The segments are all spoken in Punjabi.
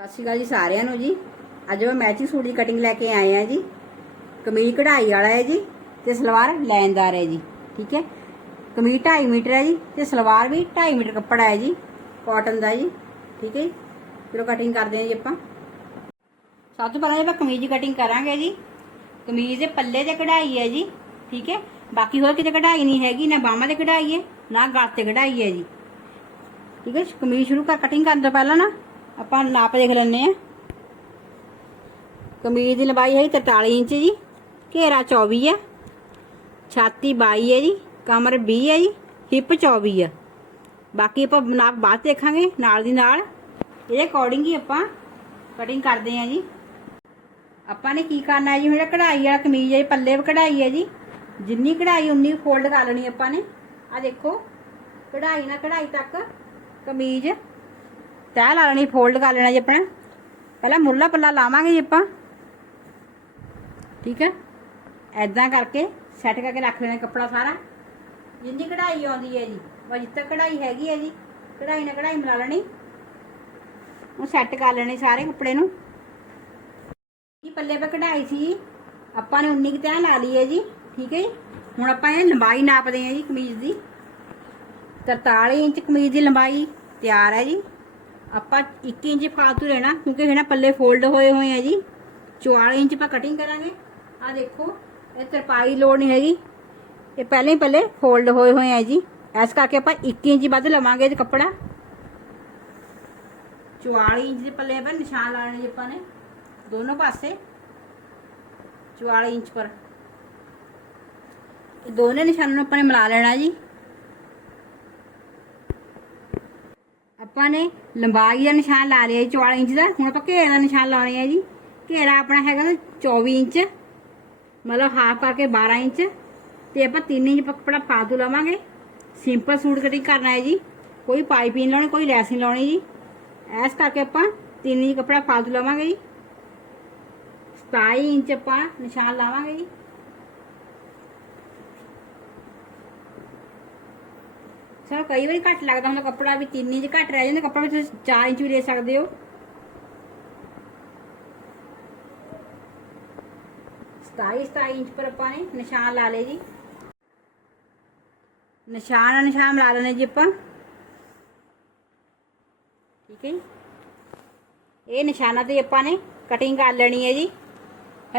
ਸਤਿ ਸ਼੍ਰੀ ਅਕਾਲ ਜੀ ਸਾਰਿਆਂ ਨੂੰ ਜੀ। ਅੱਜ ਮੈਂ ਮੈਚਿੰਗ ਸੂਟ ਦੀ ਕਟਿੰਗ ਲੈ ਕੇ ਆਏ ਆ ਜੀ। ਕਮੀਜ਼ ਕਢਾਈ ਵਾਲਾ ਹੈ ਜੀ ਤੇ ਸਲਵਾਰ ਲੈਂਦਾਰ ਹੈ ਜੀ, ਠੀਕ ਹੈ? ਕਮੀਜ਼ 2.5 ਮੀਟਰ ਹੈ ਜੀ ਤੇ ਸਲਵਾਰ ਵੀ 2.5 ਮੀਟਰ ਕੱਪੜਾ ਹੈ ਜੀ ਕਾਟਨ ਦਾ ਜੀ, ਠੀਕ ਹੈ ਜੀ? ਚਲੋ ਕਟਿੰਗ ਕਰਦੇ ਹਾਂ ਜੀ ਆਪਾਂ। ਸਭ ਤੋਂ ਪਹਿਲਾਂ ਜੀ ਆਪਾਂ ਕਮੀਜ਼ ਦੀ ਕਟਿੰਗ ਕਰਾਂਗੇ ਜੀ। ਕਮੀਜ਼ ਦੇ ਪੱਲੇ ਤੇ ਕਢਾਈ ਹੈ ਜੀ, ਠੀਕ ਹੈ? ਬਾਕੀ ਹੋਰ ਕਿਤੇ ਕਢਾਈ ਨਹੀਂ ਹੈਗੀ, ਨਾ ਬਾਹਾਂ ਤੇ ਕਢਾਈ ਹੈ, ਨਾ ਗਲ ਤੇ ਕਢਾਈ ਹੈ ਜੀ। ਠੀਕ ਹੈ ਕਮੀਜ਼ ਸ਼ੁਰੂ ਕਰ ਕਟਿੰਗ ਕਰਨ ਤੋਂ ਪਹਿਲਾਂ ਨਾ ਆਪਾਂ ਨਾਪ ਦੇਖ ਲੈਂਦੇ ਆ ਕਮੀਜ਼ ਦੀ ਲੰਬਾਈ ਹੈ 43 ਇੰਚ ਜੀ ਘੇਰਾ 24 ਹੈ ਛਾਤੀ 22 ਹੈ ਜੀ ਕਮਰ 20 ਹੈ ਜੀ ਹਿੱਪ 24 ਹੈ ਬਾਕੀ ਆਪਾਂ ਨਾਪ ਬਾਅਦ ਦੇਖਾਂਗੇ ਨਾਲ ਦੀ ਨਾਲ। ਇਹਦੇ ਅਕੋਰਡਿੰਗ ਹੀ ਆਪਾਂ ਕਟਿੰਗ ਕਰਦੇ ਆ ਜੀ। ਆਪਾਂ ਨੇ ਕੀ ਕਰਨਾ ਹੈ ਜੀ ਹੁਣ ਕਢਾਈ ਵਾਲਾ ਕਮੀਜ਼ ਹੈ ਜੀ, ਪੱਲੇ ਕਢਾਈ ਹੈ ਜੀ। ਜਿੰਨੀ ਕਢਾਈ ਉਨੀ ਫੋਲਡ ਕਰ ਲੈਣੀ ਆਪਾਂ ਨੇ। ਆ ਦੇਖੋ ਕਢਾਈ ਨਾਲ ਕਢਾਈ ਤੱਕ ਕਮੀਜ਼ ਤੈਅ ਲਾ ਲੈਣੀ ਫੋਲਡ ਕਰ ਲੈਣਾ ਜੀ ਆਪਣਾ। ਪਹਿਲਾਂ ਮੁਰਲਾ ਪੱਲਾ ਲਾਵਾਂਗੇ ਜੀ ਆਪਾਂ। ਠੀਕ ਹੈ? ਐਦਾਂ ਕਰਕੇ ਸੈੱਟ ਕਰਕੇ ਰੱਖ ਲੈਣਾ ਕੱਪੜਾ ਸਾਰਾ। ਜਿੰਨੀ ਕਢਾਈ ਆਉਂਦੀ ਹੈ ਜੀ ਉਹ ਜਿੱਥੇ ਕਢਾਈ ਹੈਗੀ ਹੈ ਜੀ, ਕਢਾਈ ਨਾਲ ਕਢਾਈ ਮਿਲਾ ਲੈਣੀ। ਉਹ ਸੈੱਟ ਕਰ ਲੈਣੀ ਸਾਰੇ ਕੱਪੜੇ ਨੂੰ। ਜੀ ਪੱਲੇ 'ਤੇ ਕਢਾਈ ਸੀ। ਆਪਾਂ ਨੇ 19 ਕੁ ਤੈਅ ਲਾ ਲਈ ਹੈ ਜੀ, ਠੀਕ ਹੈ ਜੀ? ਹੁਣ ਆਪਾਂ ਇਹ ਲੰਬਾਈ ਨਾਪਦੇ ਹਾਂ ਜੀ ਕਮੀਜ਼ ਦੀ। 43 ਇੰਚ ਕਮੀਜ਼ ਦੀ ਲੰਬਾਈ ਤਿਆਰ ਹੈ ਜੀ। ਆਪਾਂ 1 ਇੰਚ ਫਾਲਤੂ ਲੈਣਾ ਕਿਉਂਕਿ ਇਹਨਾਂ ਪੱਲੇ ਫੋਲਡ ਹੋਏ ਹੋਏ ਆ ਜੀ 44 ਇੰਚ ਆਪਾਂ ਕਟਿੰਗ ਕਰਾਂਗੇ ਆ ਦੇਖੋ ਇਹ ਤਰਪਾਈ ਲੋੜ ਨਹੀਂ ਹੈਗੀ ਇਹ ਪਹਿਲੇ ਹੀ ਪੱਲੇ ਫੋਲਡ ਹੋਏ ਹੋਏ ਆ ਜੀ ਇਸ ਕਰਕੇ ਆਪਾਂ 1 ਇੰਚ ਵੱਧ ਲਵਾਂਗੇ ਇਹ ਕੱਪੜਾ 44 ਇੰਚ ਦੇ ਪੱਲੇ ਪਰ ਨਿਸ਼ਾਨ ਲਾਣੇ ਜੀ ਆਪਾਂ ਨੇ ਦੋਨੋਂ ਪਾਸੇ 44 ਇੰਚ ਪਰ ਇਹ ਦੋਨੇ ਨਿਸ਼ਾਨਾਂ ਨੂੰ ਆਪਾਂ ਨੇ ਮਿਲਾ ਲੈਣਾ ਜੀ ਆਪਾਂ ਨੇ ਲੰਬਾਈ ਦਾ ਨਿਸ਼ਾਨ ਲਾ ਲਿਆ ਜੀ 44 ਇੰਚ ਦਾ। ਹੁਣ ਆਪਾਂ ਘੇਰੇ ਦਾ ਨਿਸ਼ਾਨ ਲਾਉਣੇ ਆ ਜੀ। ਘੇਰਾ ਆਪਣਾ ਹੈਗਾ ਨਾ 24 ਇੰਚ, ਮਤਲਬ ਹਾਫ ਕਰਕੇ 12 ਇੰਚ। ਤੇ ਆਪਾਂ 3 ਇੰਚ ਕੱਪੜਾ ਫਾਲਤੂ ਲਵਾਂਗੇ। ਸਿੰਪਲ ਸੂਟ ਕਟਿੰਗ ਕਰਨਾ ਹੈ ਜੀ। ਕੋਈ ਪਾਈਪਿੰਗ ਲਾਉਣੀ, ਕੋਈ ਲੈਸ ਨਹੀਂ ਲਾਉਣੀ ਜੀ। ਐਸ ਕਰਕੇ ਆਪਾਂ 3 ਇੰਚ ਕੱਪੜਾ ਫਾਲਤੂ ਲਵਾਂਗੇ ਜੀ। 27 ਇੰਚ ਆਪਾਂ ਨਿਸ਼ਾਨ ਲਾਵਾਂਗੇ ਜੀ। ਸਰ ਕਈ ਵਾਰੀ ਘੱਟ ਲੱਗਦਾ ਹੁੰਦਾ, ਕੱਪੜਾ ਵੀ 3 ਇੰਚ ਘੱਟ ਰਹਿ ਜਾਂਦਾ, ਕੱਪੜਾ ਵੀ ਤੁਸੀਂ 4 ਇੰਚ ਵੀ ਲੈ ਸਕਦੇ ਹੋ। 27 27 ਇੰਚ ਪਰ ਆਪਾਂ ਨੇ ਨਿਸ਼ਾਨ ਲਾ ਲਏ ਜੀ। ਨਿਸ਼ਾਨ ਨਿਸ਼ਾਨ ਲਾ ਲੈਣੇ ਜੀ ਆਪਾਂ। ਠੀਕ ਹੈ ਜੀ। ਇਹ ਨਿਸ਼ਾਨਾਂ ਤੇ ਆਪਾਂ ਨੇ ਕਟਿੰਗ ਕਰ ਲੈਣੀ ਹੈ ਜੀ।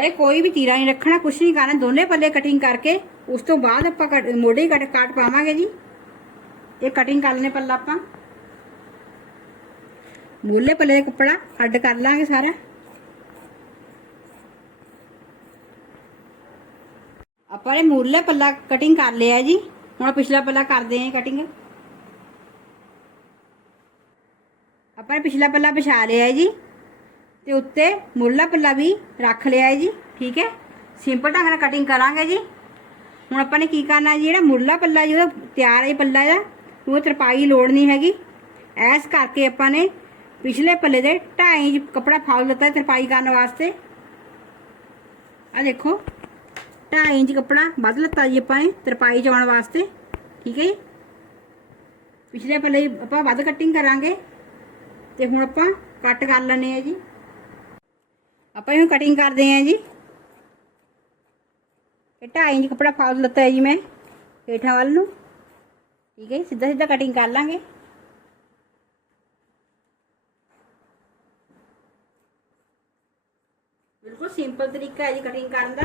ਹਰੇ ਕੋਈ ਵੀ ਤੀਰਾ ਨਹੀਂ ਰੱਖਣਾ, ਕੁਛ ਨਹੀਂ ਕਰਨਾ, ਦੋਨੇ ਪੱਲੇ ਕਟਿੰਗ ਕਰਕੇ, ਉਸ ਤੋਂ ਬਾਅਦ ਆਪਾਂ ਕੱਟ- ਮੋਢੇ ਕੱਟ ਕਾਟ ਪਾਵਾਂਗੇ ਜੀ। ਇਹ ਕਟਿੰਗ ਕਰ ਲੈਣੇ ਪੱਲਾ ਆਪਾਂ। ਮੁੱਲੇ ਪੱਲੇ ਦਾ ਕੱਪੜਾ ਅੱਡ ਕਰ ਲਾਂਗੇ ਸਾਰਾ। ਆਪਾਂ ਇਹ ਮੁੱਲੇ ਪੱਲਾ ਕਟਿੰਗ ਕਰ ਲਿਆ ਜੀ। ਹੁਣ ਪਿਛਲਾ ਪੱਲਾ ਕਰਦੇ ਆਂ ਕਟਿੰਗ ਆਪਾਂ ਨੇ ਪਿਛਲਾ ਪੱਲਾ ਵਿਛਾ ਲਿਆ ਜੀ। ਤੇ ਉੱਤੇ ਮੁਰਲਾ ਪੱਲਾ ਵੀ ਰੱਖ ਲਿਆ ਹੈ ਜੀ, ਠੀਕ ਹੈ? ਸਿੰਪਲ ਢੰਗ ਨਾਲ ਕਟਿੰਗ ਕਰਾਂਗੇ ਜੀ। ਹੁਣ ਆਪਾਂ ਨੇ ਕੀ ਕਰਨਾ ਜੀ, ਜਿਹੜਾ ਮੁੱਲਾ ਪੱਲਾ ਜੀ ਉਹਦਾ ਤਿਆਰ ਹੈ ਪੱਲਾ ਇਹਦਾ ਉਹ ਤਰਪਾਈ ਲੋੜ ਨਹੀਂ ਹੈਗੀ। ਐਸ ਕਰਕੇ ਆਪਾਂ ਨੇ ਪਿਛਲੇ ਪੱਲੇ ਦੇ 2.5 ਇੰਚ ਕੱਪੜਾ ਫਾਲ ਦਿੱਤਾ ਹੈ ਤਰਪਾਈ ਕਰਨ ਵਾਸਤੇ। ਆ ਦੇਖੋ 2.5 ਇੰਚ ਕੱਪੜਾ ਵੱਧ ਲੱਤਾ ਜੀ ਆਪਾਂ ਨੇ ਤਰਪਾਈ ਚਾਉਣ ਵਾਸਤੇ, ਠੀਕ ਹੈ ਜੀ? ਪਿਛਲੇ ਪੱਲੇ ਆਪਾਂ ਵੱਧ ਕਟਿੰਗ ਕਰਾਂਗੇ। ਤੇ ਹੁਣ ਆਪਾਂ ਕੱਟ ਕਰ ਲੈਣੇ ਆ ਜੀ। ਆਪਾਂ ਇਹਨੂੰ ਕਟਿੰਗ ਕਰਦੇ ਆ ਜੀ। ਇਹ 2.5 ਇੰਚ ਕੱਪੜਾ ਫਾਲ ਲੱਤਾ ਹੈ ਜੀ ਮੈਂ ਹੇਠਾਂ ਵੱਲ ਨੂੰ। ਠੀਕ ਹੈ ਜੀ, ਸਿੱਧਾ ਸਿੱਧਾ ਕਟਿੰਗ ਕਰ ਲਾਂਗੇ ਬਿਲਕੁਲ ਸਿੰਪਲ ਤਰੀਕਾ ਹੈ ਜੀ ਕਟਿੰਗ ਕਰਨ ਦਾ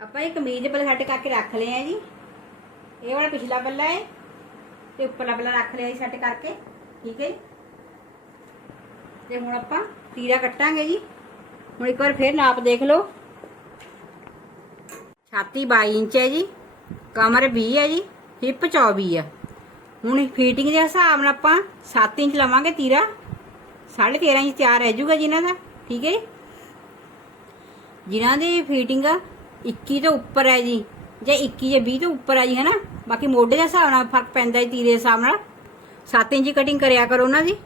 ਆਪਾਂ ਇਹ ਕਮੀਜ਼ ਦੇ ਪੱਲੇ ਸੈੱਟ ਕਰਕੇ ਰੱਖ ਲਏ ਆ ਜੀ ਇਹ ਵਾਲਾ ਪਿਛਲਾ ਪੱਲਾ ਹੈ ਤੇ ਉੱਪਰਲਾ ਪੱਲਾ ਰੱਖ ਲਿਆ ਜੀ ਸੈੱਟ ਕਰਕੇ ਠੀਕ ਹੈ ਜੀ ਤੇ ਹੁਣ ਆਪਾਂ ਤੀਰਾ ਕੱਟਾਂਗੇ ਜੀ ਹੁਣ ਇੱਕ ਵਾਰ ਫੇਰ ਨਾਪ ਦੇਖ ਲਓ ਛਾਤੀ 22 ਇੰਚ ਹੈ ਜੀ ਕਮਰ 20 ਹੈ ਜੀ ਹਿੱਪ 24 ਆ। ਹੁਣ ਫੀਟਿੰਗ ਦੇ ਹਿਸਾਬ ਨਾਲ ਆਪਾਂ 7 ਇੰਚ ਲਵਾਂਗੇ ਤੀਰਾ। 13.5 ਇੰਚ ਤਿਆਰ ਰਹਿ ਜਾਊਗਾ ਜਿਨ੍ਹਾਂ ਦਾ, ਠੀਕ ਹੈ ਜੀ? ਜਿਨ੍ਹਾਂ ਦੀ ਫੀਟਿੰਗ 21 ਤੋਂ ਉੱਪਰ ਹੈ ਜੀ, ਜਾਂ 21 ਜਾਂ 20 ਤੋਂ ਉੱਪਰ ਹੈ ਜੀ, ਹੈਨਾ? ਬਾਕੀ ਮੋਢੇ ਦੇ ਹਿਸਾਬ ਨਾਲ ਫ਼ਰਕ ਪੈਂਦਾ ਹੈ ਤੀਰੇ ਦੇ ਹਿਸਾਬ ਨਾਲ। 7 ਇੰਚ ਕਟਿੰਗ ਕਰਿਆ ਕਰੋ ਉਹਨਾਂ ਦੀ।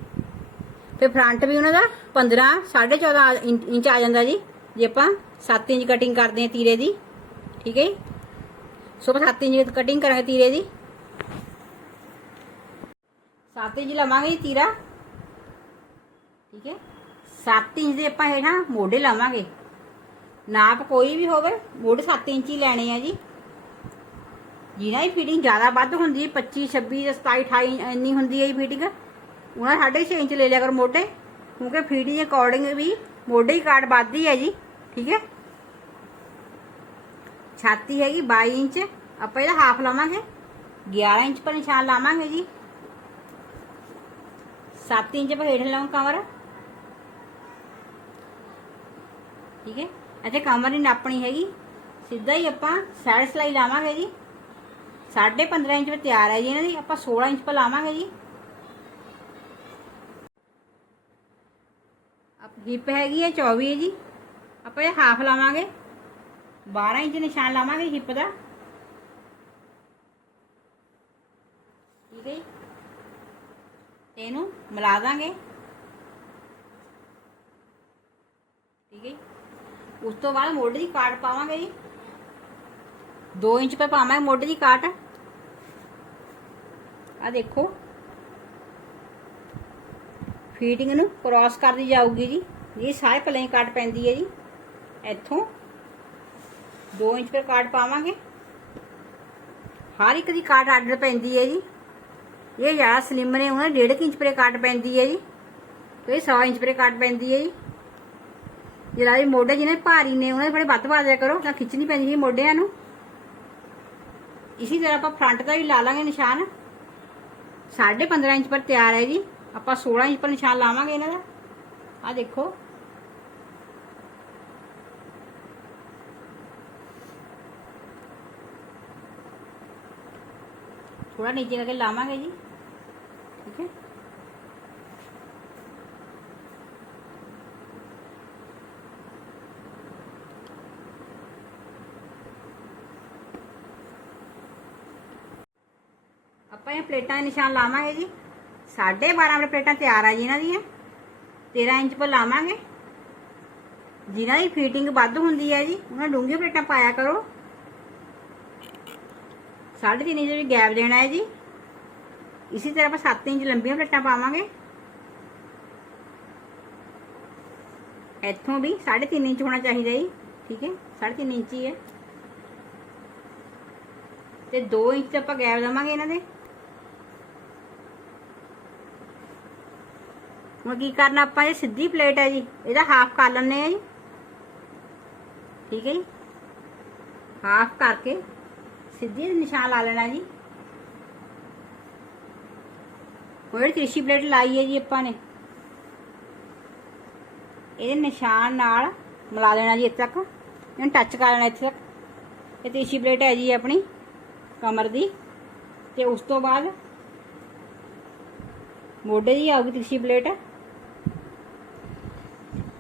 ਤੇ ਫਰੰਟ ਵੀ ਉਹਨਾਂ ਦਾ 15 14.5 ਇੰਚ ਇੰਚ ਆ ਜਾਂਦਾ ਜੀ। ਜੇ ਆਪਾਂ 7 ਇੰਚ ਕਟਿੰਗ ਕਰਦੇ ਹਾਂ ਤੀਰੇ ਦੀ, ਠੀਕ ਹੈ ਜੀ ਸੋ ਆਪਾਂ 7 ਇੰਚ ਕਟਿੰਗ ਕਰਾਂਗੇ ਤੀਰੇ ਦੀ। 7 ਇੰਚ ਲਵਾਂਗੇ ਜੀ ਤੀਰਾ। ਠੀਕ ਹੈ? 7 ਇੰਚ ਦੇ ਆਪਾਂ ਹੇਠਾਂ ਮੋਢੇ ਲਾਵਾਂਗੇ। ਨਾਪ ਕੋਈ ਵੀ ਹੋਵੇ, ਮੋਢੇ 7 ਇੰਚ ਹੀ ਲੈਣੇ ਆ ਜੀ। ਜਿਹਨਾਂ ਦੀ ਫਿਟਿੰਗ ਜ਼ਿਆਦਾ ਵੱਧ ਹੁੰਦੀ ਹੈ 25 26 27 28 ਇੰਨੀ ਹੁੰਦੀ ਹੈ ਜੀ ਫਿਟਿੰਗ ਉਹਨਾਂ 6.5 ਇੰਚ ਲੈ ਲਿਆ ਕਰ ਮੋਢੇ। ਕਿਉਂਕਿ ਫਿਟਿੰਗ ਦੇ ਅਕੋਰਡਿੰਗ ਵੀ ਮੋਢੇ ਹੀ ਕਾਟ ਵੱਧਦੀ ਹੈ ਜੀ। ਠੀਕ ਹੈ? ਛਾਤੀ ਹੈਗੀ 22 ਇੰਚ। ਆਪਾਂ ਇਹਦਾ ਹਾਫ ਲਾਵਾਂਗੇ। 11 ਇੰਚ ਪਰ ਨਿਸ਼ਾਨ ਲਾਵਾਂਗੇ ਜੀ। 7 ਇੰਚ ਪਰ ਹੇਠ ਲਾਉਂ ਕਮਰ। ਠੀਕ ਹੈ? ਅਤੇ ਕਮਰ ਹੀ ਨਾਪਣੀ ਹੈਗੀ। ਸਿੱਧਾ ਹੀ ਆਪਾਂ ਸਾਈਡ ਸਲਾਈ ਲਾਵਾਂਗੇ ਜੀ। 15.5 ਇੰਚ ਪਰ ਤਿਆਰ ਹੈ ਜੀ ਇਹਨਾਂ ਦੀ। ਆਪਾਂ 16 ਇੰਚ ਪਰ ਲਾਵਾਂਗੇ ਜੀ। ਅਪ ਹਿੱਪ ਹੈਗੀ ਹੈ 24 ਜੀ। ਆਪਾਂ ਇਹ ਹਾਫ ਲਾਵਾਂਗੇ। 12 ਇੰਚ ਨਿਸ਼ਾਨ ਲਾਵਾਂਗੇ ਹਿੱਪ ਦਾ। ਠੀਕ ਹੈ ਜੀ। ਤੇ ਇਹਨੂੰ ਮਿਲਾ ਦਾਂਗੇ। ਠੀਕ ਹੈ ਜੀ। ਉਸ ਤੋਂ ਬਾਅਦ ਮੋਢੇ ਦੀ ਕਾਟ ਪਾਵਾਂਗੇ ਜੀ। 2 ਇੰਚ ਪੇ ਪਾਵਾਂਗੇ ਮੋਢੇ ਦੀ ਕਾਟ। ਆ ਦੇਖੋ। ਫੀਟਿੰਗ ਨੂੰ ਕ੍ਰਾਸ ਕਰਦੀ ਜਾਊਗੀ ਜੀ। ਇਹ ਸਾਰੇ ਪਲੇ ਕੱਟ ਪੈਂਦੀ ਹੈ ਜੀ। ਇੱਥੋਂ 2 ਇੰਚ ਪੇ ਕਾਟ ਪਾਵਾਂਗੇ। ਹਰ ਇੱਕ ਦੀ ਕਾਟ ਆਰਡਰ ਪੈਂਦੀ ਹੈ ਜੀ। ਇਹ ਜ਼ਿਆਦਾ ਸਲਿਮ ਨੇ, ਉਹਨਾਂ 1.5 ਇੰਚ ਪਰੇ ਕਾਟ ਪੈਂਦੀ ਹੈ ਜੀ। ਤੇ 100 ਇੰਚ ਪਰੇ ਕਾਟ ਪੈਂਦੀ ਹੈ ਜੀ। ਜਿਹੜਾ ਵੀ ਮੋਢੇ ਜਿਹਨੇ ਭਾਰੀ ਨੇ, ਉਹਨਾਂ ਦੇ ਥੋੜੇ ਵੱਧ ਪਾ ਦਿਆ ਕਰੋ, ਤਾਂ ਖਿੱਚਣੀ ਪੈਂਦੀ ਹੈ ਮੋਢਿਆਂ ਨੂੰ। ਇਸੇ ਤਰ੍ਹਾਂ ਆਪਾਂ ਫਰੰਟ ਦਾ ਵੀ ਲਾ ਲਾਂਗੇ ਨਿਸ਼ਾਨ। 15.5 ਇੰਚ ਪਰ ਤਿਆਰ ਹੈ ਜੀ। ਆਪਾਂ 16 ਇੰਚ ਪਰ ਨਿਸ਼ਾਨ ਲਾਵਾਂਗੇ ਇਹਨਾਂ ਦਾ। ਆ ਦੇਖੋ। ਥੋੜਾ ਨੀਚੇ ਕਰਕੇ ਲਾਵਾਂਗੇ ਜੀ। ਠੀਕ ਹੈ। ਆਪਾਂ ਇਹ ਪਲੇਟਾਂ ਦੇ ਨਿਸ਼ਾਨ ਲਾਵਾਂਗੇ ਜੀ। 12.5 ਵਾਲੇ ਪਲੇਟਾਂ ਤਿਆਰ ਆ ਜੀ ਇਹਨਾਂ ਦੀਆਂ। 13 ਇੰਚ ਪਰ ਲਾਵਾਂਗੇ। ਜਿਨ੍ਹਾਂ ਦੀ ਫਿਟਿੰਗ ਵੱਧ ਹੁੰਦੀ ਹੈ ਜੀ, ਉਹਨਾਂ ਡੂੰਘੀਆਂ ਪਲੇਟਾਂ ਪਾਇਆ ਕਰੋ। 3.5 ਇੰਚ ਵੀ ਗੈਪ ਦੇਣਾ ਹੈ ਜੀ। ਇਸੇ ਤਰ੍ਹਾਂ ਆਪਾਂ 7 ਇੰਚ ਲੰਬੀਆਂ ਪਲੇਟਾਂ ਪਾਵਾਂਗੇ। ਇੱਥੋਂ ਵੀ 3.5 ਇੰਚ ਹੋਣਾ ਚਾਹੀਦਾ ਜੀ, ਠੀਕ ਹੈ? 3.5 ਇੰਚ ਹੀ ਹੈ। ਤੇ 2 ਇੰਚ ਤੇ ਆਪਾਂ ਗੈਪ ਦੇਵਾਂਗੇ ਇਹਨਾਂ ਦੇ। ਹੁਣ ਕੀ ਕਰਨਾ ਆਪਾਂ, ਇਹ ਸਿੱਧੀ ਪਲੇਟ ਹੈ ਜੀ। ਇਹਦਾ ਹਾਫ ਕਰ ਲੈਣੇ ਆ ਜੀ। ਠੀਕ ਹੈ ਜੀ? ਹਾਫ ਕਰਕੇ ਸਿੱਧੀ ਨਿਸ਼ਾਨ ਲਾ ਲੈਣਾ ਜੀ। ਹੋਰ ਤਿਰਛੀ ਪਲੇਟ ਲਾਈ ਹੈ ਜੀ ਆਪਾਂ ਨੇ। ਇਹਦੇ ਨਿਸ਼ਾਨ ਨਾਲ ਮਿਲਾ ਲੈਣਾ ਜੀ ਇੱਥੇ ਤੱਕ। ਇਹਨੂੰ ਟੱਚ ਕਰ ਲੈਣਾ ਇੱਥੇ ਤੱਕ। ਇਹ ਤਿਰਛੀ ਪਲੇਟ ਹੈ ਜੀ ਆਪਣੀ ਕਮਰ ਦੀ। ਤੇ ਉਸ ਤੋਂ ਬਾਅਦ ਮੋਢੇ ਦੀ ਆਊਗੀ ਤੀਸ਼ੀ ਪਲੇਟ।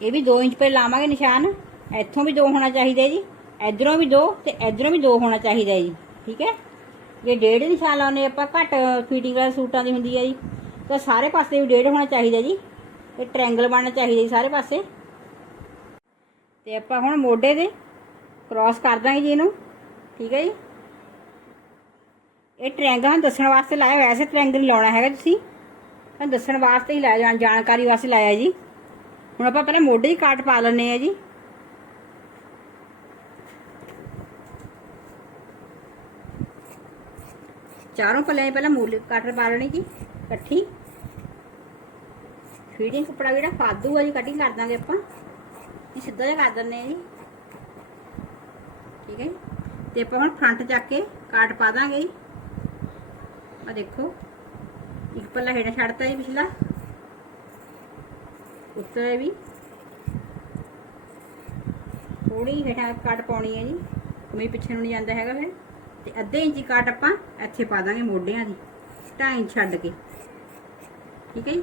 ਇਹ ਵੀ 2 ਇੰਚ ਪਰ ਲਾਵਾਂਗੇ ਨਿਸ਼ਾਨ। ਇੱਥੋਂ ਵੀ 2 ਹੋਣਾ ਚਾਹੀਦਾ ਜੀ। ਇਧਰੋਂ ਵੀ 2 ਤੇ ਇਧਰੋਂ ਵੀ 2 ਹੋਣਾ ਚਾਹੀਦਾ ਜੀ। ਠੀਕ ਹੈ? ਜੇ ਡੇਢ ਨਿਸ਼ਾਨ ਲਾਉਨੇ ਆਪਾਂ ਘੱਟ ਫਿਟਿੰਗ ਵਾਲੇ ਸੂਟਾਂ ਦੀ ਹੁੰਦੀ ਹੈ ਜੀ। ਤਾਂ ਸਾਰੇ ਪਾਸੇ ਵੀ ਡੇਢ ਹੋਣਾ ਚਾਹੀਦਾ ਜੀ। ਇਹ ਟ੍ਰਾਇੰਗਲ ਬਣਨਾ ਚਾਹੀਦਾ ਜੀ ਸਾਰੇ ਪਾਸੇ। ਤੇ ਆਪਾਂ ਹੁਣ ਮੋਢੇ ਦੇ ਕ੍ਰਾਸ ਕਰ ਦਾਂਗੇ ਜੀ ਇਹਨੂੰ। ਠੀਕ ਹੈ ਜੀ? ਇਹ ਟ੍ਰਾਇੰਗਲ ਹਾਂ ਦੱਸਣ ਵਾਸਤੇ ਲਾਇਆ ਹੋਇਆ, ਵੈਸੇ ਟ੍ਰਾਇੰਗਲ ਲਾਉਣਾ ਹੈਗਾ ਤੁਸੀਂ। ਤਾਂ ਦੱਸਣ ਵਾਸਤੇ ਹੀ ਲਾਇਆ, ਜਾਣ ਜਾਣਕਾਰੀ ਵਾਸਤੇ ਲਾਇਆ ਜੀ। ਹੁਣ ਆਪਾਂ ਪਹਿਲੇ ਮੋਢੇ ਹੀ ਕਾਟ ਪਾ ਲੈਣੇ ਆ ਜੀ। ਚਾਰੋਂ ਪੱਲਿਆਂ ਪੱਲੇ ਪਹਿਲਾਂ ਮੂਲ ਕਾਟਰ ਪਾ ਲੈਣੀ ਜੀ, ਇਕੱਠੀ। ਫੀਡਿੰਗ ਕੱਪੜਾ ਜਿਹੜਾ ਫਾਦੂ ਆ ਜੀ ਕਟਿੰਗ ਕਰ ਦਾਂਗੇ ਆਪਾਂ। ਇਹ ਸਿੱਧਾ ਜਿਹਾ ਕਰ ਦਿੰਦੇ ਆ ਜੀ। ਠੀਕ ਹੈ ਜੀ। ਤੇ ਆਪਾਂ ਹੁਣ ਫਰੰਟ ਚੱਕ ਕੇ ਕਾਟ ਪਾ ਦਾਂਗੇ ਜੀ। ਆ ਦੇਖੋ, ਇੱਕ ਪੱਲਾ ਹੇਠਾਂ ਛੱਡਤਾ ਜੀ ਪਿਛਲਾ। ਉੱਤੇ ਵੀ। ਥੋੜੀ ਹੇਠਾਂ ਕੱਟ ਪਾਉਣੀ ਹੈ ਜੀ। ਮੈਂ ਪਿੱਛੇ ਨੂੰ ਨਹੀਂ ਜਾਂਦਾ ਹੈਗਾ ਫਿਰ। ਤੇ ਅੱਧੇ ਇੰਚ ਕੱਟ ਆਪਾਂ ਇੱਥੇ ਪਾ ਦਾਂਗੇ ਮੋਢਿਆਂ ਦੀ 2.5 ਇੰਚ ਛੱਡ ਕੇ। ਠੀਕ ਹੈ ਜੀ?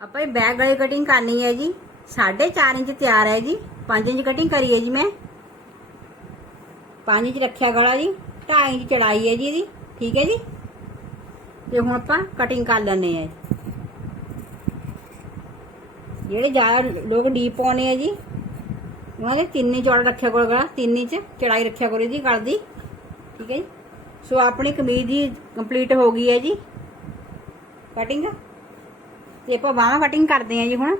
ਆਪਾਂ ਇਹ ਬੈਗ ਗਲੇ ਕਟਿੰਗ ਕਰਨੀ ਹੈ ਜੀ। 4.5 ਇੰਚ ਤਿਆਰ ਹੈ ਜੀ। 5 ਇੰਚ ਕਟਿੰਗ ਕਰੀ ਹੈ ਜੀ ਮੈਂ। 5 ਇੰਚ ਰੱਖਿਆ ਗਲਾ ਜੀ। 2.5 ਇੰਚ ਚੜਾਈ ਹੈ ਜੀ ਇਹਦੀ। ਠੀਕ ਹੈ ਜੀ? ਤੇ ਹੁਣ ਆਪਾਂ ਕਟਿੰਗ ਕਰ ਲੈਣੇ ਆ ਜਿਹੜੇ ਜ਼ਿਆਦਾ ਲੋਕ ਡੀਪ ਪਾਉਣੇ ਆ ਜੀ ਉਹਨਾਂ ਦੇ 3 ਇੰਚ ਚੌੜਾ ਰੱਖਿਆ ਕਰੋ ਗਲਾ 3 ਇੰਚ ਚੜਾਈ ਰੱਖਿਆ ਕਰੋ ਜੀ ਗਲ ਦੀ, ਠੀਕ ਹੈ ਜੀ? ਸੋ ਆਪਣੀ ਕਮੀਜ਼ ਦੀ ਕੰਪਲੀਟ ਹੋ ਗਈ ਹੈ ਜੀ। ਕਟਿੰਗ ਤੇ ਆਪਾਂ ਬਾਹਾਂ ਕਟਿੰਗ ਕਰਦੇ ਹਾਂ ਜੀ ਹੁਣ।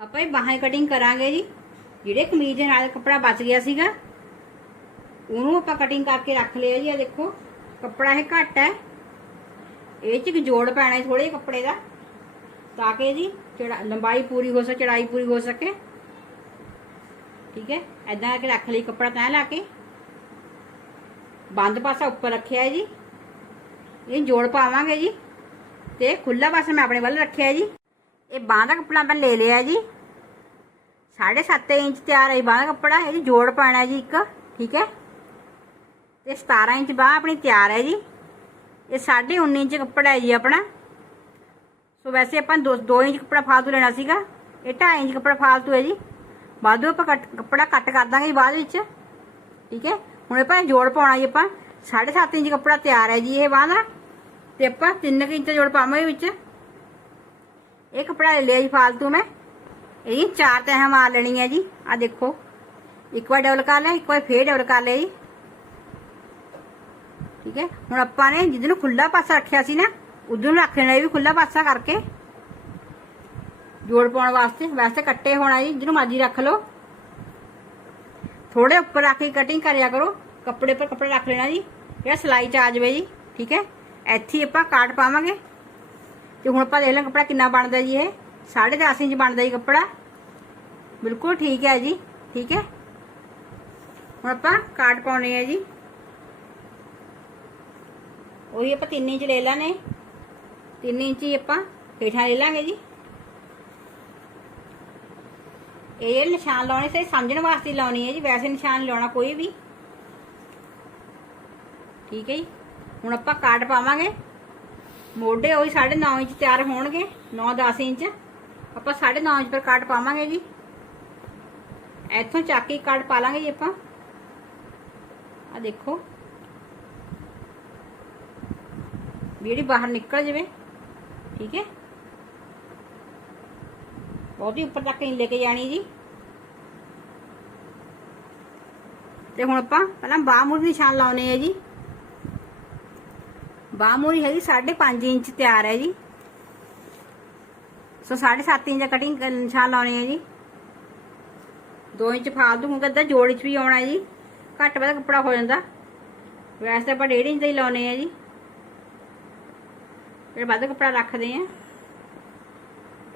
ਆਪਾਂ ਇਹ ਬਾਹਾਂ ਕਟਿੰਗ ਕਰਾਂਗੇ ਜੀ। ਜਿਹੜੇ ਕਮੀਜ਼ ਦੇ ਨਾਲ ਕੱਪੜਾ ਬਚ ਗਿਆ ਸੀਗਾ, ਉਹਨੂੰ ਆਪਾਂ ਕਟਿੰਗ ਕਰਕੇ ਰੱਖ ਲਿਆ ਜੀ ਆ ਦੇਖੋ, ਕੱਪੜਾ ਇਹ ਘੱਟ ਹੈ। ਇਹ ਚ ਇੱਕ ਜੋੜ ਪੈਣਾ ਥੋੜੇ ਕੱਪੜੇ ਦਾ, ਤਾਂ ਕਿ ਜੀ ਚੜਾ, ਲੰਬਾਈ ਪੂਰੀ ਹੋ ਸਕੇ, ਚੜਾਈ ਪੂਰੀ ਹੋ ਸਕੇ। ਠੀਕ ਹੈ? ਐਦਾਂ ਕਰਕੇ ਰੱਖ ਲਈ ਕੱਪੜਾ ਤੈਅ ਲਾ ਕੇ। ਬੰਦ ਪਾਸਾ ਉੱਪਰ ਰੱਖਿਆ ਹੈ ਜੀ। ਇਹ ਜੋੜ ਪਾਵਾਂਗੇ ਜੀ। ਤੇ ਖੁੱਲਾ ਪਾਸਾ ਮੈਂ ਆਪਣੇ ਵੱਲ ਰੱਖਿਆ ਜੀ। ਇਹ ਬਾਂਹ ਦਾ ਕੱਪੜਾ ਮੈਂ ਲੈ ਲਿਆ ਜੀ। 7.5 ਇੰਚ ਤਿਆਰ ਹੈ ਬਾਂਹ ਦਾ ਕੱਪੜਾ। ਇਹ ਜੋੜ ਪਾਣਾ ਜੀ ਇੱਕ। ਠੀਕ ਹੈ? ਤੇ 17 ਇੰਚ ਬਾਂਹ ਆਪਣੀ ਤਿਆਰ ਹੈ ਜੀ। ਇਹ 19.5 ਇੰਚ ਕੱਪੜਾ ਹੈ ਜੀ ਆਪਣਾ। ਸੋ ਵੈਸੇ ਆਪਾਂ 2 2 ਇੰਚ ਕੱਪੜਾ ਫਾਲਤੂ ਲੈਣਾ ਸੀਗਾ ਇਹ 2.5 ਇੰਚ ਕੱਪੜਾ ਫਾਲਤੂ ਹੈ ਜੀ ਬਾਅਦ ਆਪਾਂ ਕੱਟ ਕੱਪੜਾ ਕੱਟ ਕਰ ਦਾਂਗੇ ਜੀ ਬਾਅਦ ਵਿੱਚ ਠੀਕ ਹੈ ਹੁਣ ਆਪਾਂ ਇਹ ਜੋੜ ਪਾਉਣਾ ਜੀ ਆਪਾਂ 7.5 ਇੰਚ ਕੱਪੜਾ ਤਿਆਰ ਹੈ ਜੀ ਇਹ ਬਾਂਹ ਦਾ ਤੇ ਆਪਾਂ 3 ਇੰਚ ਜੋੜ ਪਾਵਾਂਗੇ ਵਿੱਚ ਇਹ ਕੱਪੜਾ ਲੈ ਲਿਆ ਜੀ ਫਾਲਤੂ ਮੈਂ ਇਹ ਚਾਰ ਤਹਾਂ ਮਾਰ ਲੈਣੀ ਹੈ ਜੀ ਆ ਦੇਖੋ ਇੱਕ ਵਾਰ ਡਬਲ ਕਰ ਲਿਆ ਇੱਕ ਵਾਰ ਫੇਰ ਡਬਲ ਕਰ ਲਿਆ ਜੀ ਠੀਕ ਹੈ ਹੁਣ ਆਪਾਂ ਨੇ ਜਿੱਦ ਨੂੰ ਖੁੱਲਾ ਪਾਸਾ ਰੱਖਿਆ ਸੀ ਨਾ ਉਦੋਂ ਨੂੰ ਰੱਖ ਲੈਣਾ ਇਹ ਵੀ ਖੁੱਲਾ ਪਾਸਾ ਕਰਕੇ। ਜੋੜ ਪਾਉਣ ਵਾਸਤੇ ਵੈਸੇ ਕੱਟੇ ਹੋਣਾ ਜੀ, ਜਿਹਨੂੰ ਮਰਜ਼ੀ ਰੱਖ ਲਓ। ਥੋੜੇ ਉੱਪਰ ਰੱਖ ਕੇ ਕਟਿੰਗ ਕਰਿਆ ਕਰੋ, ਕੱਪੜੇ ਪਰ ਕੱਪੜੇ ਰੱਖ ਲੈਣਾ ਜੀ। ਜਿਹੜਾ ਸਲਾਈ ਚ ਆ ਜਾਵੇ ਜੀ, ਠੀਕ ਹੈ? ਇੱਥੇ ਆਪਾਂ ਕਾਟ ਪਾਵਾਂਗੇ। ਤੇ ਹੁਣ ਆਪਾਂ ਦੇਖ ਲਾਂ ਕੱਪੜਾ ਕਿੰਨਾ ਬਣਦਾ ਜੀ ਇਹ। 10.5 ਇੰਚ ਬਣਦਾ ਜੀ ਕੱਪੜਾ। ਬਿਲਕੁਲ ਠੀਕ ਹੈ ਜੀ, ਠੀਕ ਹੈ? ਹੁਣ ਆਪਾਂ ਕਾਟ ਪਾਉਣੇ ਆ ਜੀ। ਉਹੀ ਆਪਾਂ 3 ਇੰਚ ਲੈ ਲਾਂਗੇ। 3 ਇੰਚ ਹੀ ਆਪਾਂ ਹੇਠਾਂ ਲੈ ਲਾਂਗੇ ਜੀ। ਇਹ ਨਿਸ਼ਾਨ ਲਾਉਣੇ ਸੇ, ਸਮਝਣ ਵਾਸਤੇ ਲਾਉਣੀ ਹੈ ਜੀ, ਵੈਸੇ ਨਿਸ਼ਾਨ ਨੀ ਲਾਉਣਾ ਕੋਈ ਵੀ। ਠੀਕ ਹੈ ਜੀ। ਹੁਣ ਆਪਾਂ ਕਾਟ ਪਾਵਾਂਗੇ। ਮੋਢੇ ਉਹੀ 9.5 ਇੰਚ ਤਿਆਰ ਹੋਣਗੇ 9-10 ਇੰਚ। ਆਪਾਂ 9.5 ਇੰਚ ਪਰ ਕਾਟ ਪਾਵਾਂਗੇ ਜੀ। ਇੱਥੋਂ ਚੱਕ ਕੇ ਕਾਟ ਪਾ ਲਾਂਗੇ ਜੀ ਆਪਾਂ। ਆ ਦੇਖੋ। ਜਿਹੜੀ ਬਾਹਰ ਨਿਕਲ ਜਾਵੇ। ਠੀਕ ਹੈ? ਬਹੁਤੀ ਉੱਪਰ ਤੱਕ ਨਹੀਂ ਲੈ ਕੇ ਜਾਣੀ ਜੀ। ਤੇ ਹੁਣ ਆਪਾਂ ਪਹਿਲਾਂ ਬਾਹ ਮੂਰੀ ਨਿਸ਼ਾਨ ਲਾਉਣੇ ਆ ਜੀ। ਬਾਹ ਮੂਰੀ ਹੈਗੀ 5.5 ਇੰਚ ਤਿਆਰ ਹੈ ਜੀ। ਸੋ 7.5 ਇੰਚ ਕਟਿੰਗ ਨਿਸ਼ਾਨ ਲਾਉਣੇ ਆ ਜੀ। 2 ਇੰਚ ਫਾਲਤੂ, ਕਿਉਂਕਿ ਅੱਧਾ ਜੋੜ ਚ ਵੀ ਆਉਣਾ ਜੀ। ਘੱਟ ਵੱਧ ਕੱਪੜਾ ਹੋ ਜਾਂਦਾ। ਵੈਸੇ ਤਾਂ ਆਪਾਂ 1.5 ਇੰਚ ਦਾ ਹੀ ਲਾਉਣੇ ਆ ਜੀ। ਫਿਰ ਵੱਧ ਕੱਪੜਾ ਰੱਖਦੇ ਆ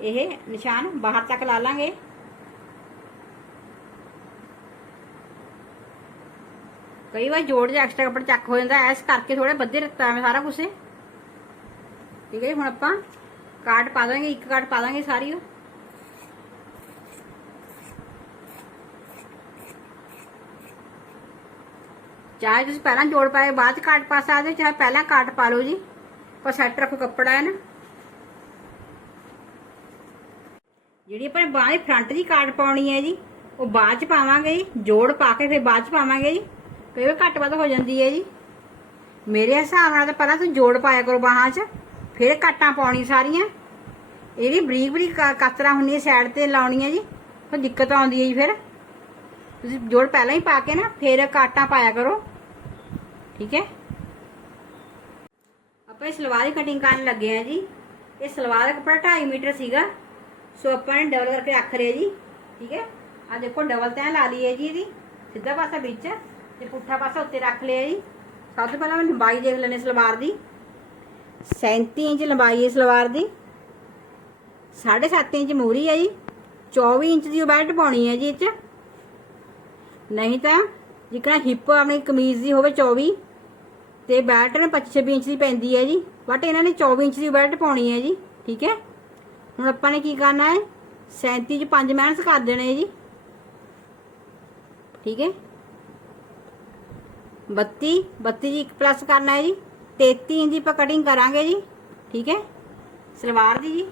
ਇਹ ਨਿਸ਼ਾਨ ਬਾਹਰ ਤੱਕ ਲਾ ਲਾਂਗੇ ਕਈ ਵਾਰ ਜੋੜ ਜਾਂ ਐਕਸਟਰਾ ਕੱਪੜਾ ਚੱਕ ਹੋ ਜਾਂਦਾ ਐਸ ਕਰਕੇ ਥੋੜੇ ਬੱਧੇ ਰੱਖਤਾ ਮੈਂ ਸਾਰਾ ਕੁਝ ਠੀਕ ਹੈ ਜੀ, ਹੁਣ ਆਪਾਂ ਕਾਟ ਪਾ ਦਾਂਗੇ ਇੱਕ ਕਾਟ ਪਾ ਦਾਂਗੇ ਸਾਰੀ ਉਹ ਚਾਹੇ ਤੁਸੀਂ ਪਹਿਲਾਂ ਜੋੜ ਪਾਏ ਬਾਅਦ ਚ ਕਾਟ ਪਾ ਸਕਦੇ ਹੋ, ਚਾਹੇ ਪਹਿਲਾਂ ਕਾਟ ਪਾ ਲਓ ਜੀ ਆਪਾਂ ਸੈੱਟ ਰੱਖੋ ਕੱਪੜਾ ਹੈ ਨਾ। ਜਿਹੜੀ ਆਪਾਂ ਨੇ ਬਾਂਹ ਦੀ ਫਰੰਟ ਦੀ ਕਾਟ ਪਾਉਣੀ ਹੈ ਜੀ, ਉਹ ਬਾਅਦ ਚ ਪਾਵਾਂਗੇ ਜੀ, ਜੋੜ ਪਾ ਕੇ ਫਿਰ ਬਾਅਦ ਚ ਪਾਵਾਂਗੇ ਜੀ। ਕਈ ਵਾਰ ਘੱਟ ਵੱਧ ਹੋ ਜਾਂਦੀ ਹੈ ਜੀ। ਮੇਰੇ ਹਿਸਾਬ ਨਾਲ ਤਾਂ ਪਹਿਲਾਂ ਤੁਸੀਂ ਜੋੜ ਪਾਇਆ ਕਰੋ ਬਾਹਾਂ 'ਚ, ਫਿਰ ਕਾਟਾਂ ਪਾਉਣੀ ਸਾਰੀਆਂ। ਇਹਦੀ ਬਰੀਕ ਬਰੀਕ ਕ- ਕਤਰਾਂ ਹੁੰਦੀਆਂ ਸਾਈਡ ਤੇ ਲਾਉਣੀ ਹੈ ਜੀ, ਫਿਰ ਦਿੱਕਤ ਆਉਂਦੀ ਹੈ ਜੀ ਫਿਰ। ਤੁਸੀਂ ਜੋੜ ਪਹਿਲਾਂ ਹੀ ਪਾ ਕੇ ਨਾ, ਫਿਰ ਕਾਟਾਂ ਪਾਇਆ ਕਰੋ। ਠੀਕ ਹੈ? ਆਪਾਂ ਇਹ ਸਲਵਾਰ ਦੀ ਕਟਿੰਗ ਕਰਨ ਲੱਗੇ ਆ ਜੀ। ਇਹ ਸਲਵਾਰ ਦਾ ਕੱਪੜਾ 2.5 ਮੀਟਰ ਸੀਗਾ। ਸੋ ਆਪਾਂ ਨੇ ਡਬਲ ਕਰਕੇ ਰੱਖ ਲਿਆ ਜੀ। ਠੀਕ ਹੈ? ਆ ਦੇਖੋ ਡਬਲ ਤੈਂ ਲਾ ਲਈ ਹੈ ਜੀ ਇਹਦੀ। ਸਿੱਧਾ ਪਾਸਾ ਵਿੱਚ ਤੇ ਪੁੱਠਾ ਪਾਸਾ ਉੱਤੇ ਰੱਖ ਲਿਆ ਜੀ। ਸਭ ਤੋਂ ਪਹਿਲਾਂ ਮੈਂ ਲੰਬਾਈ ਦੇਖ ਲੈਣੇ ਸਲਵਾਰ ਦੀ। 37 ਇੰਚ ਲੰਬਾਈ ਹੈ ਸਲਵਾਰ ਦੀ। 7.5 ਇੰਚ ਮੂਰੀ ਹੈ ਜੀ। 24 ਇੰਚ ਦੀ ਬੈਲਟ ਪਾਉਣੀ ਹੈ ਜੀ ਇਹ 'ਚ। ਨਹੀਂ ਤਾਂ ਜਿਕਣਾ ਹਿੱਪ ਆਪਣੀ ਕਮੀਜ਼ ਦੀ ਹੋਵੇ 24 ਤੇ ਬੈਲਟ ਨੇ 25 ਇੰਚ ਦੀ ਪੈਂਦੀ ਹੈ ਜੀ। ਬਟ ਇਹਨਾਂ ਨੇ 24 ਇੰਚ ਦੀ ਬੈਲਟ ਪਾਉਣੀ ਹੈ ਜੀ, ਠੀਕ ਹੈ? ਹੁਣ ਆਪਾਂ ਨੇ ਕੀ ਕਰਨਾ ਹੈ? 37 ਚ 5 ਮਾਈਨਸ ਕਰ ਦੇਣੇ ਜੀ। ਠੀਕ ਹੈ? 32 32 ਜੀ 1 ਪਲੱਸ ਕਰਨਾ ਹੈ ਜੀ। 33 ਇੰਚ ਦੀ ਆਪਾਂ ਕਟਿੰਗ ਕਰਾਂਗੇ ਜੀ, ਠੀਕ ਹੈ? ਸਲਵਾਰ ਦੀ ਜੀ।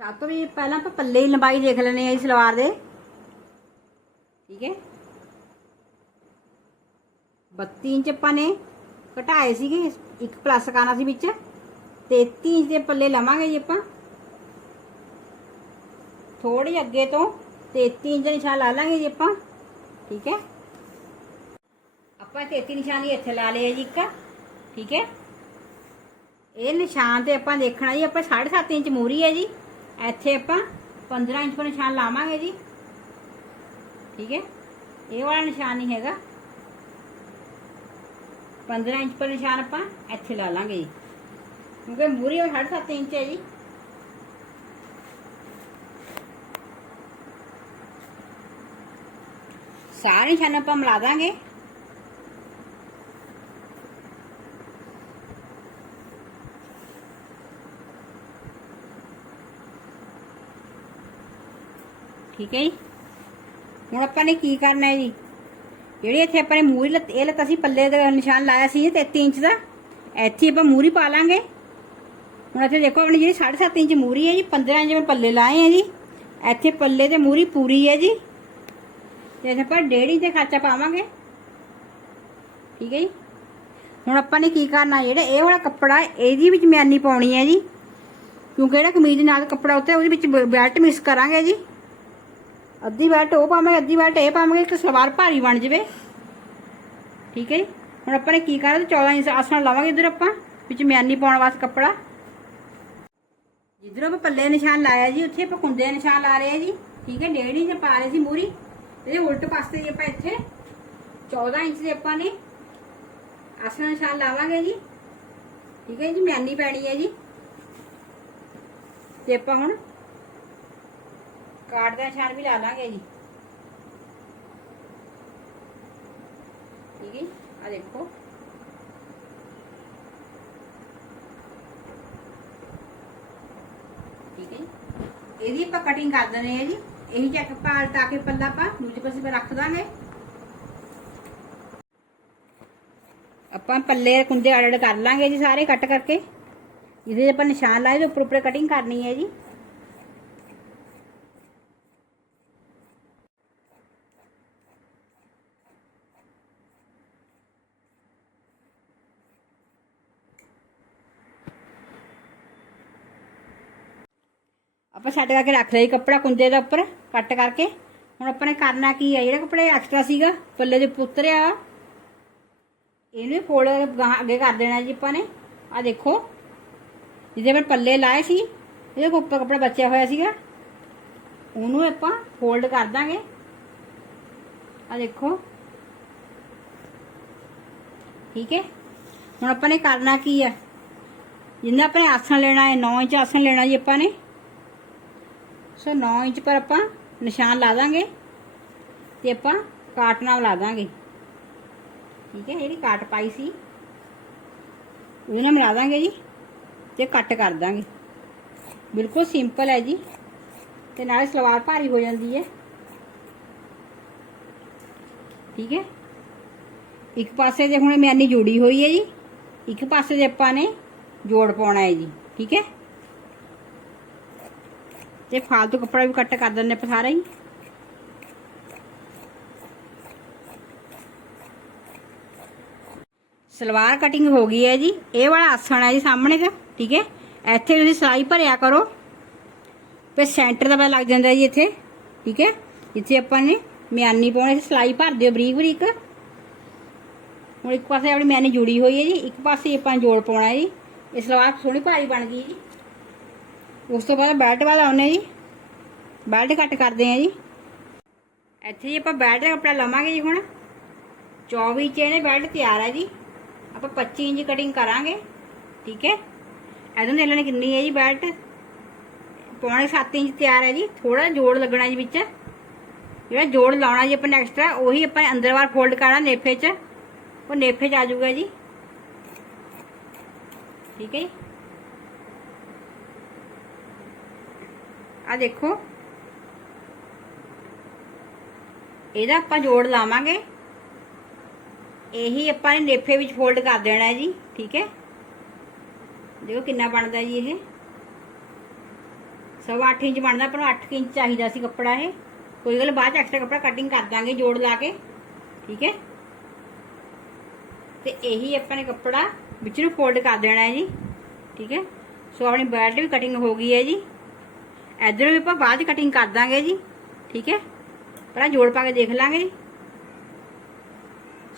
ਸਭ ਤੋਂ ਵੀ ਪਹਿਲਾਂ ਆਪਾਂ ਪੱਲੇ ਦੀ ਲੰਬਾਈ ਦੇਖ ਲੈਣੇ ਆ ਜੀ ਸਲਵਾਰ ਦੇ। ਠੀਕ ਹੈ? 32 ਇੰਚ ਆਪਾਂ ਨੇ ਘਟਾਏ ਸੀਗੇ, ਇੱਕ ਪਲੱਸ ਕਰਨਾ ਸੀ ਵਿੱਚ। 33 ਇੰਚ ਦੇ ਪੱਲੇ ਲਵਾਂਗੇ ਜੀ ਆਪਾਂ। ਥੋੜੀ ਅੱਗੇ ਤੋਂ 33 ਇੰਚ ਦਾ ਨਿਸ਼ਾਨ ਲਾ ਲਾਂਗੇ ਜੀ ਆਪਾਂ। ਠੀਕ ਹੈ? ਆਪਾਂ 33 ਨਿਸ਼ਾਨ ਹੀ ਇੱਥੇ ਲਾ ਲਿਆ ਜੀ ਇੱਕ। ਠੀਕ ਹੈ? ਇਹ ਨਿਸ਼ਾਨ ਤੇ ਆਪਾਂ ਦੇਖਣਾ ਜੀ, ਆਪਾਂ 7.5 ਇੰਚ ਮੂਰੀ ਹੈ ਜੀ। ਇੱਥੇ ਆਪਾਂ 15 ਇੰਚ ਪਰ ਨਿਸ਼ਾਨ ਲਾਵਾਂਗੇ ਜੀ। ਠੀਕ ਹੈ? ਇਹ ਵਾਲਾ ਨਿਸ਼ਾਨ ਨਹੀਂ ਹੈਗਾ। 15 ਇੰਚ ਪਰ ਨਿਸ਼ਾਨ ਆਪਾਂ, ਇੱਥੇ ਲਾ ਲਾਂਗੇ। ਜੀ ਕਿਉਂਕਿ ਮੂਰੀ ਉਹ 7.5 ਇੰਚ ਹੈ ਜੀ। ਸਾਰੇ ਨਿਸ਼ਾਨ ਆਪਾਂ ਮਿਲਾ ਦਾਂਗੇ। ਠੀਕ ਹੈ ਜੀ। ਹੁਣ ਆਪਾਂ ਨੇ ਕੀ ਕਰਨਾ ਹੈ ਜੀ? ਜਿਹੜੀ ਇੱਥੇ ਆਪਾਂ ਨੇ ਮੂਰੀ ਲੱਤ ਇਹ ਲੱਤ ਅਸੀਂ ਪੱਲੇ ਦਾ ਨਿਸ਼ਾਨ ਲਾਇਆ ਸੀ 33 ਇੰਚ ਦਾ। ਇੱਥੇ ਆਪਾਂ ਮੂਰੀ ਪਾ ਲਾਂਗੇ। ਹੁਣ ਇੱਥੇ ਦੇਖੋ ਆਪਣੀ ਜਿਹੜੀ 7.5 ਇੰਚ ਮੂਰੀ ਹੈ ਜੀ 15 ਇੰਚ ਮੈਂ ਪੱਲੇ ਲਾਏ ਆ ਜੀ। ਇੱਥੇ ਪੱਲੇ ਤੇ ਮੂਰੀ ਪੂਰੀ ਹੈ ਜੀ। ਤੇ ਇੱਥੇ ਆਪਾਂ ਡੇਢ ਇੰਚ ਦਾ ਖਰਚਾ ਪਾਵਾਂਗੇ। ਠੀਕ ਹੈ ਜੀ। ਹੁਣ ਆਪਾਂ ਨੇ ਕੀ ਕਰਨਾ, ਜਿਹੜਾ ਇਹ ਵਾਲਾ ਕੱਪੜਾ, ਇਹਦੀ ਵਿੱਚ ਮਿਆਨੀ ਪਾਉਣੀ ਹੈ ਜੀ। ਕਿਉਂਕਿ ਜਿਹੜਾ ਕਮੀਜ਼ ਨਾਲ ਕੱਪੜਾ ਉੱਤੇ, ਉਹਦੇ ਵਿੱਚ ਬੈਲਟ ਮਿਕਸ ਕਰਾਂਗੇ ਜੀ। ਅੱਧੀ ਬੈਲਟ ਉਹ ਪਾਵਾਂਗੇ, ਅੱਧੀ ਬੈਲਟ ਇਹ ਪਾਵਾਂਗੇ ਕਿ ਸਲਵਾਰ ਭਾਰੀ ਬਣ ਜਵੇ। ਠੀਕ ਹੈ ਜੀ? ਹੁਣ ਆਪਾਂ ਨੇ ਕੀ ਕਰਨਾ 14 ਇੰਚ ਆਸਣ ਲਾਵਾਂਗੇ ਇਧਰ ਆਪਾਂ, ਵਿੱਚ ਮਿਆਨੀ ਪਾਉਣ ਵਾਸਤੇ ਕੱਪੜਾ। ਜਿੱਧਰੋਂ ਆਪਾਂ ਪੱਲੇ ਨਿਸ਼ਾਨ ਲਾਇਆ ਜੀ, ਉੱਥੇ ਆਪਾਂ ਕੁੰਡੇ ਦਾ ਨਿਸ਼ਾਨ ਲਾ ਰਹੇ ਜੀ। ਠੀਕ ਹੈ ਡੇਢ ਇੰਚ ਪਾ ਰਹੇ ਸੀ ਮੂਰੀ। ਇਹਦੇ ਉਲਟ ਪਾਸੇ ਦੀ ਆਪਾਂ ਇੱਥੇ 14 ਇੰਚ ਦੇ ਆਪਾਂ ਨੇ ਆਸਣ ਨਿਸ਼ਾਨ ਲਾਵਾਂਗੇ ਜੀ। ਠੀਕ ਹੈ ਜੀ, ਮਿਆਨੀ ਪੈਣੀ ਹੈ ਜੀ। ਤੇ ਆਪਾਂ ਹੁਣ ਕਾਰਡ ਦਾ ਨਿਸ਼ਾਨ ਵੀ ਲਾ ਲਾਂਗੇ ਜੀ। ਠੀਕ ਹੈ ਆ ਦੇਖੋ। ਠੀਕ ਹੈ ਜੀ। ਇਹਦੀ ਆਪਾਂ ਕਟਿੰਗ ਕਰ ਦਨੇ ਆ ਜੀ। ਇਹੀ ਚੱਕ ਪਾਲਟਾ ਕੇ ਪੱਲਾ ਆਪਾਂ ਦੂਜੇ ਪਾਸੇ 'ਤੇ ਰੱਖ ਦਾਂਗੇ। ਆਪਾਂ ਪੱਲੇ ਕੁੰਡੇ ਅੜ ਕਰ ਲਾਂਗੇ ਜੀ ਸਾਰੇ ਕੱਟ ਕਰਕੇ। ਇਹਦੇ ਆਪਾਂ ਨਿਸ਼ਾਨ ਲਾਏ ਤੇ ਉੱਪਰ ਉੱਪਰ ਕਟਿੰਗ ਕਰਨੀ ਹੈ ਜੀ। ਆਪਾਂ ਸੈੱਟ ਕਰਕੇ ਰੱਖ ਲਿਆ ਜੀ ਕੱਪੜਾ ਕੁੰਜੇ ਦੇ ਉੱਪਰ, ਕੱਟ ਕਰਕੇ। ਹੁਣ ਆਪਾਂ ਨੇ ਕਰਨਾ ਕੀ ਹੈ ਜਿਹੜਾ ਕੱਪੜਾ ਐਕਸਟਰਾ ਸੀਗਾ, ਪੱਲੇ ਦੇ ਪੁੱਤਰਿਆ ਇਹਨੂੰ ਫੋਲਡ ਗਾਹਾਂ ਅੱਗੇ ਕਰ ਦੇਣਾ ਜੀ ਆਪਾਂ ਨੇ। ਆ ਦੇਖੋ, ਜਿਹਦੇ ਮੈਂ ਪੱਲੇ ਲਾਏ ਸੀ, ਇਹਦੇ ਕੋਲ ਉੱਪਰ ਕੱਪੜਾ ਬਚਿਆ ਹੋਇਆ ਸੀਗਾ। ਉਹਨੂੰ ਆਪਾਂ ਫੋਲਡ ਕਰ ਦਾਂਗੇ। ਆ ਦੇਖੋ। ਠੀਕ ਹੈ? ਹੁਣ ਆਪਾਂ ਨੇ ਕਰਨਾ ਕੀ ਹੈ ਜਿੰਨਾ ਆਪਾਂ ਨੇ ਆਸਣ ਲੈਣਾ ਹੈ 9 ਇੰਚ ਆਸਣ ਲੈਣਾ ਜੀ ਆਪਾਂ ਨੇ। ਸੋ 9 ਇੰਚ ਪਰ ਆਪਾਂ ਨਿਸ਼ਾਨ ਲਾ ਦਾਂਗੇ ਤੇ ਆਪਾਂ ਕਾਟ ਨਾਲ ਲਾ ਦਾਂਗੇ। ਠੀਕ ਹੈ, ਜਿਹੜੀ ਕਾਟ ਪਾਈ ਸੀ, ਉਹਦੇ ਨਾਲ ਮਿਲਾ ਦਾਂਗੇ ਜੀ ਤੇ ਕੱਟ ਕਰ ਦਾਂਗੇ। ਬਿਲਕੁਲ ਸਿੰਪਲ ਹੈ ਜੀ ਤੇ ਨਾਲੇ ਸਲਵਾਰ ਭਾਰੀ ਹੋ ਜਾਂਦੀ ਹੈ। ਠੀਕ ਹੈ, ਇੱਕ ਪਾਸੇ ਦੇ ਹੁਣ ਮਿਆਨੀ ਜੋੜੀ ਹੋਈ ਹੈ ਜੀ, ਇੱਕ ਪਾਸੇ ਦੇ ਆਪਾਂ ਨੇ ਜੋੜ ਪਾਉਣਾ ਹੈ ਜੀ। ਠੀਕ ਹੈ ਤੇ ਫਾਲਤੂ ਕੱਪੜਾ ਵੀ ਕੱਟ ਕਰ ਦਿੰਨੇ ਆਪਾਂ ਸਾਰਾ ਹੀ ਸਲਵਾਰ ਕਟਿੰਗ ਹੋ ਗਈ ਹੈ ਜੀ ਇਹ ਵਾਲਾ ਆਸਣ ਹੈ ਜੀ ਸਾਹਮਣੇ ਦਾ ਠੀਕ ਹੈ ਇੱਥੇ ਤੁਸੀਂ ਸਿਲਾਈ ਭਰਿਆ ਕਰੋ ਤੇ ਸੈਂਟਰ ਦਾ ਪਤਾ ਲੱਗ ਜਾਂਦਾ ਜੀ ਇੱਥੇ ਠੀਕ ਹੈ ਇੱਥੇ ਆਪਾਂ ਨੇ ਮਿਆਨੀ ਪਾਉਣੀ ਸਿਲਾਈ ਭਰ ਦਿਓ ਬਰੀਕ ਬਰੀਕ ਹੁਣ ਇੱਕ ਪਾਸੇ ਆਪਣੀ ਮਿਆਨੀ ਜੁੜੀ ਹੋਈ ਹੈ ਜੀ ਇੱਕ ਪਾਸੇ ਆਪਾਂ ਜੋੜ ਪਾਉਣਾ ਹੈ ਜੀ ਇਹ ਸਲਵਾਰ ਸੋਹਣੀ ਭਾਰੀ ਬਣ ਗਈ ਜੀ ਉਸ ਤੋਂ ਬਾਅਦ ਬੈਲਟ ਵਾਲਾ ਆਉਨੇ ਜੀ। ਬੈਲਟ ਕੱਟ ਕਰਦੇ ਆ ਜੀ। ਇੱਥੇ ਜੀ ਆਪਾਂ ਬੈਲਟ ਦਾ ਕੱਪੜਾ ਲਵਾਂਗੇ ਜੀ ਹੁਣ। 24 ਇੰਚ ਇਹਨੇ ਬੈਲਟ ਤਿਆਰ ਹੈ ਜੀ। ਆਪਾਂ 25 ਇੰਚ ਕਟਿੰਗ ਕਰਾਂਗੇ। ਠੀਕ ਹੈ? ਇਹਦੋਂ ਦੇ ਲੈਣੇ ਕਿੰਨੀ ਹੈ ਜੀ ਬੈਲਟ? ਪੌਣੇ 7 ਇੰਚ ਤਿਆਰ ਹੈ ਜੀ। ਥੋੜਾ ਜੋੜ ਲੱਗਣਾ ਜੀ ਵਿੱਚ। ਜਿਹੜਾ ਜੋੜ ਲਾਉਣਾ ਜੀ ਆਪਾਂ ਨੇ ਐਕਸਟਰਾ ਉਹੀ ਆਪਾਂ ਅੰਦਰ ਵਾਰ ਫੋਲਡ ਕਰਨਾ ਨੇਫੇ 'ਚ। ਉਹ ਨੇਫੇ 'ਚ ਆ ਜਾਊਗਾ ਜੀ। ਠੀਕ ਹੈ ਜੀ? ਆ ਦੇਖੋ। ਇਹਦਾ ਆਪਾਂ ਜੋੜ ਲਾਵਾਂਗੇ। ਇਹੀ ਆਪਾਂ ਨੇ ਨੇਫੇ ਵਿੱਚ ਫੋਲਡ ਕਰ ਦੇਣਾ ਜੀ, ਠੀਕ ਹੈ? ਦੇਖੋ ਕਿੰਨਾ ਬਣਦਾ ਜੀ ਇਹ। ਸਵਾ 8 ਇੰਚ ਬਣਦਾ, ਪਰ 8 ਇੰਚ ਚਾਹੀਦਾ ਸੀ ਕੱਪੜਾ ਇਹ। ਕੋਈ ਗੱਲ ਬਾਅਦ ਚ ਐਕਸਟਰਾ ਕੱਪੜਾ ਕਟਿੰਗ ਕਰ ਦਾਂਗੇ ਜੋੜ ਲਾ ਕੇ, ਠੀਕ ਹੈ? ਤੇ ਇਹੀ ਆਪਾਂ ਨੇ ਕੱਪੜਾ ਵਿੱਚ ਨੂੰ ਫੋਲਡ ਕਰ ਦੇਣਾ ਹੈ ਜੀ, ਠੀਕ ਹੈ? ਸੋ ਆਪਣੀ ਬੈਲਟ ਵੀ ਕਟਿੰਗ ਹੋ ਗਈ ਹੈ ਜੀ। ਇਧਰ ਵੀ ਆਪਾਂ ਬਾਅਦ ਕਟਿੰਗ ਕਰ ਦਾਂਗੇ ਜੀ, ਠੀਕ ਹੈ? ਪਹਿਲਾਂ ਜੋੜ ਪਾ ਕੇ ਦੇਖ ਲਾਂਗੇ ਜੀ।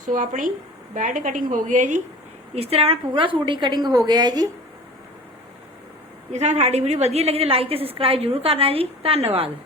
ਸੋ ਆਪਣੀ ਬੈਲਟ ਕਟਿੰਗ ਹੋ ਗਈ ਹੈ ਜੀ। ਇਸ ਤਰ੍ਹਾਂ ਆਪਣਾ ਪੂਰਾ ਸੂਟ ਦੀ ਕਟਿੰਗ ਹੋ ਗਿਆ ਹੈ ਜੀ। ਜੇ ਤੁਹਾਨੂੰ ਸਾਡੀ ਵੀਡੀਓ ਵਧੀਆ ਲੱਗੀ ਤਾਂ ਲਾਈਕ ਤੇ ਸਬਸਕ੍ਰਾਈਬ ਜ਼ਰੂਰ ਕਰਨਾ ਜੀ। ਧੰਨਵਾਦ।